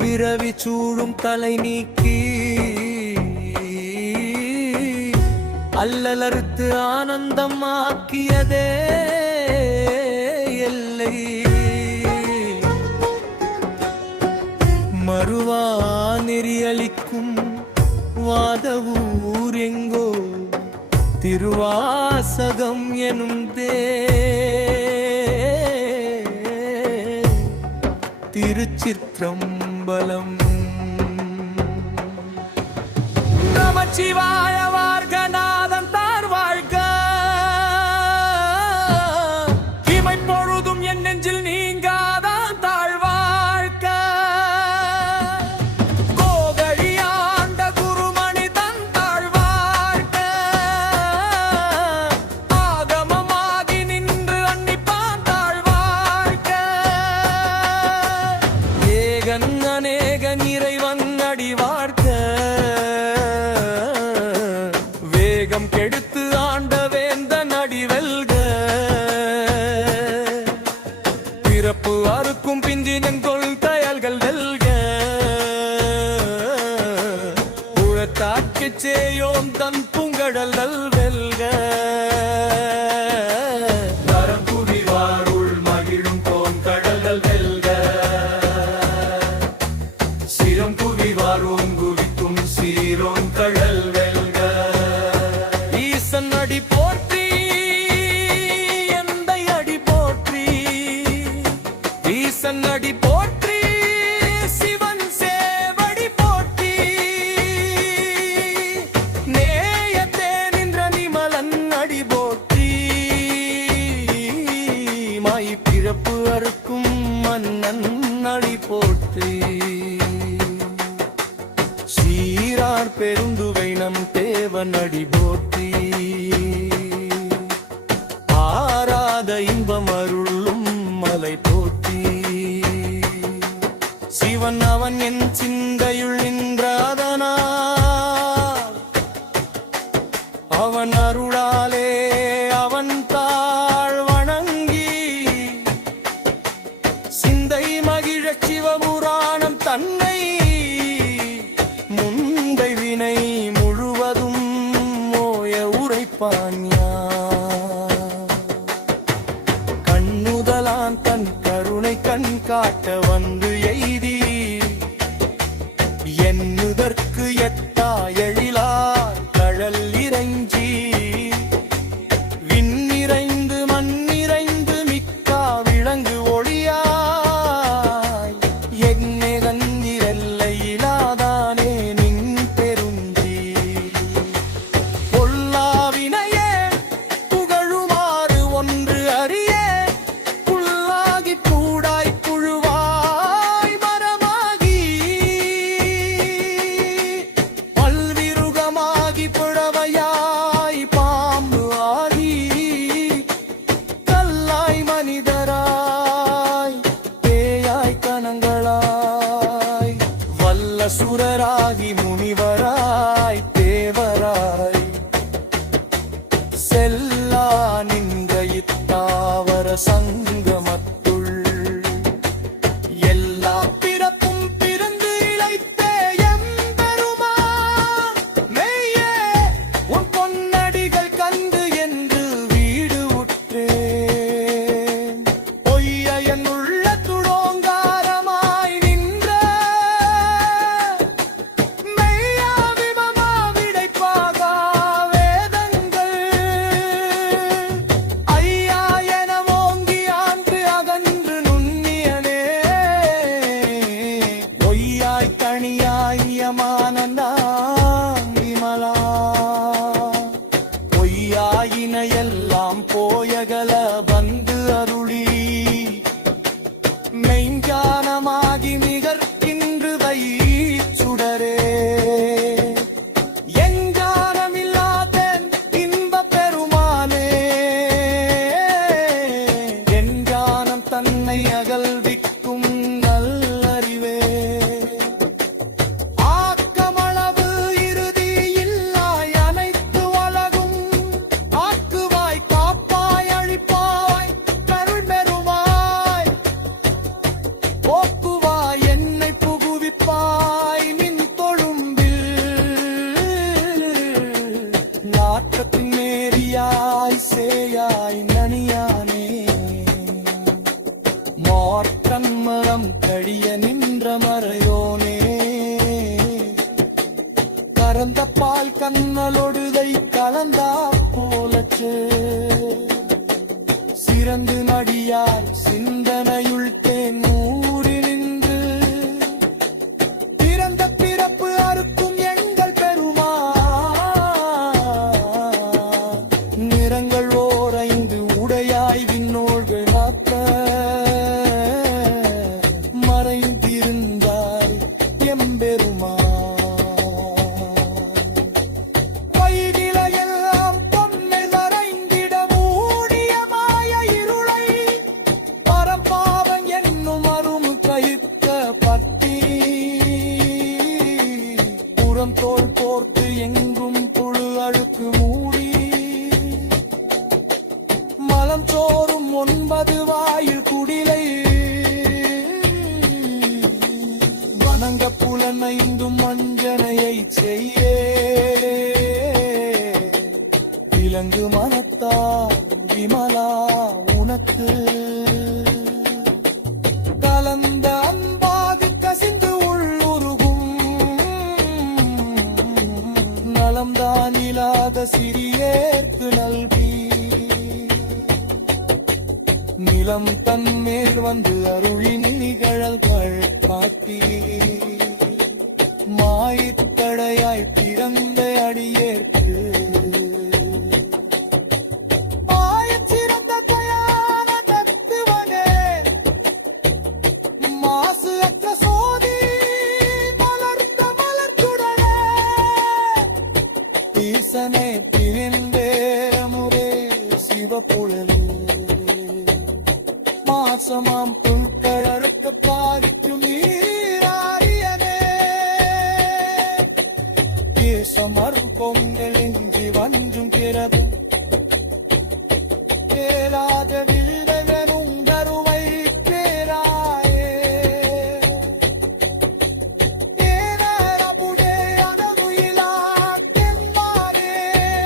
பிறவி சூழும் தலை நீக்கி அல்லலறுத்து ஆனந்தம் ஆக்கியதே எல்லை மறுவா நெறியளிக்கும் வாதவூர் எங்கோ திருவாசகம் எனும் திருச்சிற்றம்பலம். நமச்சிவாய வாழ்க, நாதன் தார் வாழ்க, இமை பொழுதும் என் நெஞ்சில் நீங்காதான் தாழ் வாழ்க. கோகழியாண்ட குருமணி தன் தாழ் வாழ்க, ஆகமமாகி நின்று அன்னிப்பான் தாழ் வாழ்க. ஏகன் அநேகன் இறைவன் அடி வாழ்க, வேகம் கெடுத்து ஆண்ட வேந்தன் அடி வெல்க. பிறப்பு அறுக்கும் பிஞ்சினங்கொள் தயல்கள் வெல்க, உழத்தாக்கிச் சேயோம் தன் பூங்கடல் வெல்க. வரம்புரிவாருள் மகிழும் கோன் கடல்கள் வெல்க, சிரம் புரிவார் ஓங்குவிக்கும் சீரோன் கடல் வெல்க. ஈசன் அடி போற்றி, எந்தை அடி போற்றி, ஈசன் அடி போற்றி, சிவன் சேவடி போற்றி. நேயத்தே நின்ற நிமலன் அடி போற்றி, மாய் பிறப்பு அறுக்கும் மன்னன் அடி போற்றி. சீரார் பெருந்துவை நம் தேவன் அடி போற்றி, ஆராத இன்பம் அருளும் மலை போற்றி. சிவன் அவன் என் சிந்தையுள் நின்றாதனால், அவன் அருளாலே அவன் தாழ் வணங்கி, சிந்தை மகிழ சிவபுராணம் தன்னை முந்தை வினை முழுவதும் மோய உரைப்பான் யான். கண்ணுதலான் தன் கருணை கண் காட்ட வந்து எய்தி, என்னுதற்கு எத்தா எழிலார் கழல் இறைஞ்சி, விண்ணிறைந்து மண்ணிறைந்து மிக்கா விளங்கு ஒளியாய், என்னே கந்திரல்லையிலாதானே நின் பெருஞ்சி. பொல்லாவினையே புகழுமாறு ஒன்று அறியே, புல்லாகி பூடாய் புழுவாய் மரமாகி, பல்விருகமாகி புழவையாய் பாம்பு ஆகி, கல்லாய் மனிதராய் பேயாய் கணங்களாய், வல்ல சுரராகி முனிவராய் தேவராய், செல்லா நின்ற இத்தாவர சங்கமத்துள் எல்லா பிறப்பும் பிறந்து இளைத்தே எம்பெருமான். மெய்யே உன் பொன்னடிகள் கண்டு என்று வீடு உற்றேன், பொய்ய என் உள்ள துளோங்காரமாய் நின்ற மெய்யா விமமா விடைப்பாகா வேதங்கள். ஐயா என ஓங்கி ஆண்டு அகன்று நுண்ணியனே, பொய்யாய் கணியாய் யமானந்தாம் விமலா. பொய்யாயின எல்லாம் போயகல வந்து அருளி, மெய்ஞானமாகி நிகர்கின்று வைச்சுடரே. எஞ்ஞானமில்லாதேன் இன்பப் பெருமானே, என் ஞானம் தன்னை அகல்விக்கும் நல்லறிவே. ஆக்கமளவ மறையோனே கறந்த பால் கண்ணலொடுதை கலந்தா போலச்சு சிறந்து நடியார் சிந்தனையுள் தேன் ஊறி நின்று பிறந்த பிறப்பு அறுக்கும் எங்கள் பெருமா நிறங்கள் ஓரைந்து உடையாய் விண்ணோர்கள் நாத்த மறைந்திருந்தாய் எம்பெருமா வைநிலையெல்லாம் பொன்னை மறைந்திட மூடிய மாய இருளை பரம்பாவம் என்னும் அரும் கயிற்ற பத்தி புறம் தோள் போர்த்து எங்கும் புழு அழுக்கு மூடி மலம் சோறும் 9 வாயில் குடிலை வணங்க புலனைந்தும் மஞ்சனையை செய்யே விலங்கு மனத்தா விமலா உனக்கு கலந்த அன்பாது கசிந்து உள்ளுருகும் நலம்தான் இல்லாத சிறியேற்கு நல்கி நிலம் தன்மேல் வந்து அருளி நிகழல்கள் காட்டி மாயித்தடையாய் பிறந்த அடியேற்கு மாயச் சிறந்த தயான தத்துவனே மாசு அற்ற சோதி மலர்ந்த மலர்குடனே ஈசனே பிரிந்தேரமுரே சிவப்புழலே மாசமாம் புல்கழறுக்க பாதிக்கும் நீராரியனே கேசமர் பொங்கலின்றி வஞ்சும் பிறவும் கேளாத